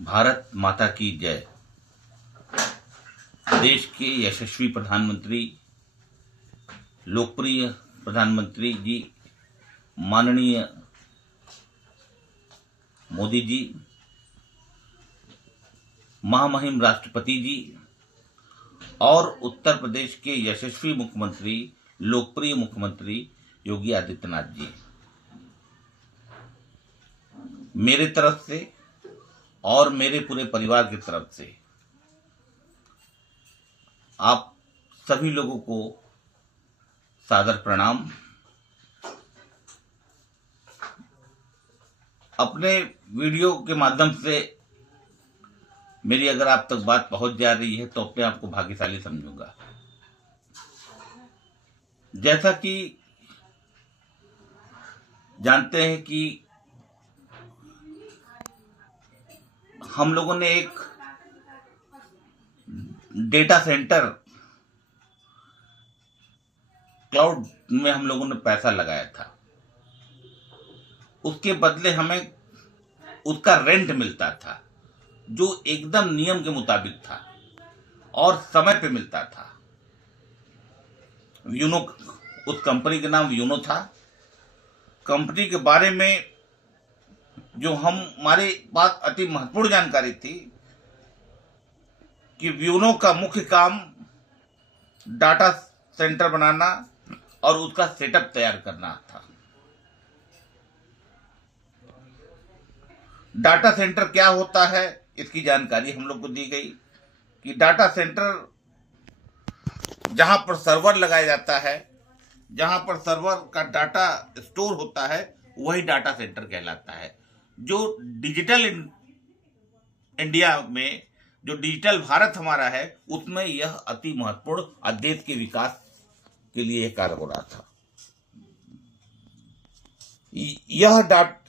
भारत माता की जय। देश के यशस्वी प्रधानमंत्री, लोकप्रिय प्रधानमंत्री जी माननीय मोदी जी, महामहिम राष्ट्रपति जी और उत्तर प्रदेश के यशस्वी मुख्यमंत्री, लोकप्रिय मुख्यमंत्री योगी आदित्यनाथ जी, मेरे तरफ से और मेरे पूरे परिवार की तरफ से आप सभी लोगों को सादर प्रणाम। अपने वीडियो के माध्यम से मेरी अगर आप तक बात पहुंच जा रही है तो अपने आप को भाग्यशाली समझूंगा। जैसा कि जानते हैं कि हम लोगों ने एक डेटा सेंटर क्लाउड में हम लोगों ने पैसा लगाया था, उसके बदले हमें उसका रेंट मिलता था जो एकदम नियम के मुताबिक था और समय पे मिलता था। यूनो, उस कंपनी का नाम यूनो था। कंपनी के बारे में जो हमारे पास अति महत्वपूर्ण जानकारी थी कि यूनो का मुख्य काम डाटा सेंटर बनाना और उसका सेटअप तैयार करना था। डाटा सेंटर क्या होता है इसकी जानकारी हम लोग को दी गई कि डाटा सेंटर जहां पर सर्वर लगाया जाता है, जहां पर सर्वर का डाटा स्टोर होता है, वही डाटा सेंटर कहलाता है। जो डिजिटल इंडिया में, जो डिजिटल भारत हमारा है, उसमें यह अति महत्वपूर्ण और देश के विकास के लिए कार्य हो रहा था।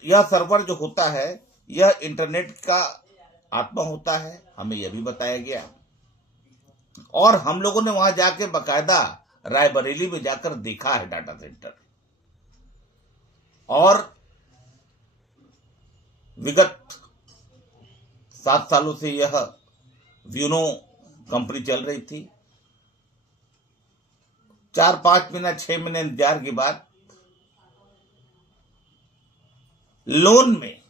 यह सर्वर जो होता है, यह इंटरनेट का आत्मा होता है, हमें यह भी बताया गया। और हम लोगों ने वहां जाके बकायदा रायबरेली में जाकर देखा है डाटा सेंटर। और विगत 7 सालों से यह यूनो कंपनी चल रही थी। 4-5 महीना 6 महीने इंतजार के बाद लोन में,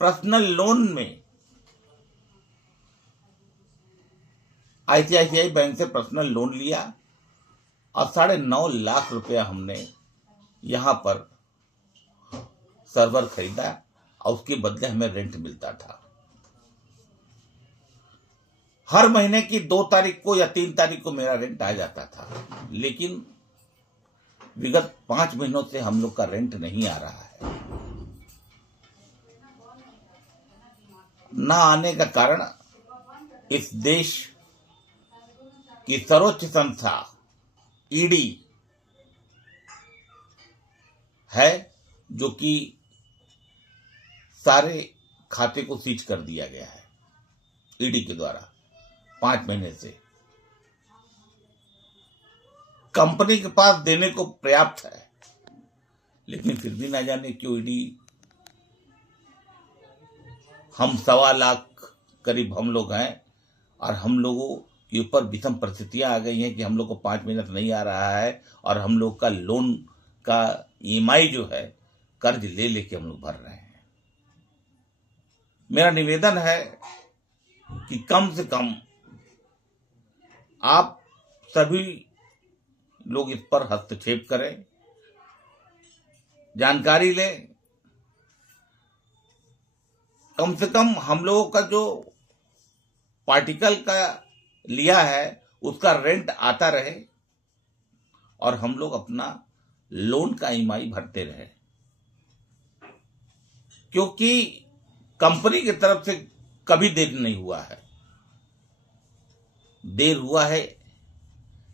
पर्सनल लोन में आईसीआईसीआई बैंक से पर्सनल लोन लिया और 9.5 लाख रुपया हमने यहां पर सर्वर खरीदा और उसके बदले हमें रेंट मिलता था। हर महीने की 2 तारीख को या 3 तारीख को मेरा रेंट आ जाता था, लेकिन विगत 5 महीनों से हम लोग का रेंट नहीं आ रहा है। ना आने का कारण इस देश की सर्वोच्च संस्था ईडी है, जो कि सारे खाते को सीज कर दिया गया है ईडी के द्वारा 5 महीने से। कंपनी के पास देने को पर्याप्त है, लेकिन फिर भी ना जाने क्यों ईडी, हम 1.25 लाख करीब हम लोग हैं और हम लोगों के ऊपर विषम परिस्थितियां आ गई हैं कि हम लोग को 5 महीने से नहीं आ रहा है और हम लोग का लोन का ईएमआई जो है, कर्ज ले लेके हम लोग भर रहे हैं। मेरा निवेदन है कि कम से कम आप सभी लोग इस पर हस्तक्षेप करें, जानकारी लें। कम से कम हम लोगों का जो पार्टिकल का लिया है उसका रेंट आता रहे और हम लोग अपना लोन का ईएमआई भरते रहे, क्योंकि कंपनी की तरफ से कभी देर नहीं हुआ है। देर हुआ है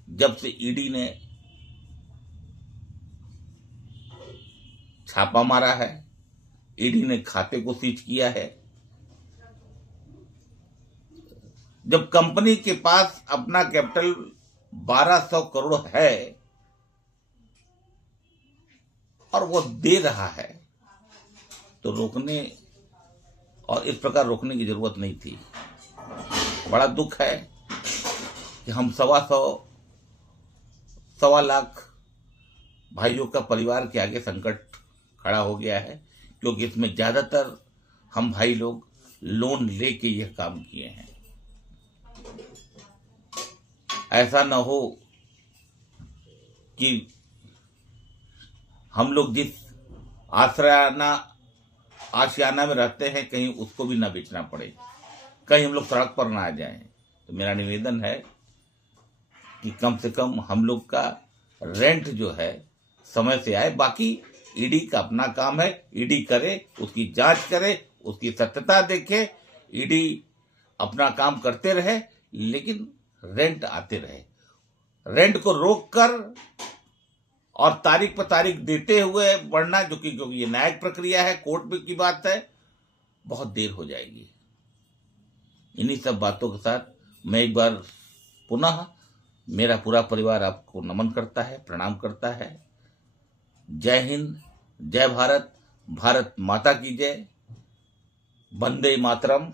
जब से ईडी ने छापा मारा है, ईडी ने खाते को सीज किया है। जब कंपनी के पास अपना कैपिटल 1200 करोड़ है और वो दे रहा है, तो रोकने और इस प्रकार रोकने की जरूरत नहीं थी। बड़ा दुख है कि हम 1.25 लाख भाइयों का परिवार के आगे संकट खड़ा हो गया है, क्योंकि इसमें ज्यादातर हम भाई लोग लोन लेके यह काम किए हैं। ऐसा न हो कि हम लोग जिस आशियाना में रहते हैं कहीं उसको भी ना बेचना पड़े, कहीं हम लोग सड़क पर ना आ जाएं। तो मेरा निवेदन है कि कम से कम हम लोग का रेंट जो है समय से आए। बाकी ईडी का अपना काम है, ईडी करे, उसकी जांच करे, उसकी सत्यता देखे, ईडी अपना काम करते रहे, लेकिन रेंट आते रहे। रेंट को रोक कर और तारीख पर तारीख देते हुए बढ़ना, क्योंकि ये न्यायिक प्रक्रिया है, कोर्ट की बात है, बहुत देर हो जाएगी। इन्हीं सब बातों के साथ मैं एक बार पुनः मेरा पूरा परिवार आपको नमन करता है, प्रणाम करता है। जय हिंद, जय भारत, भारत माता की जय, वंदे मातरम।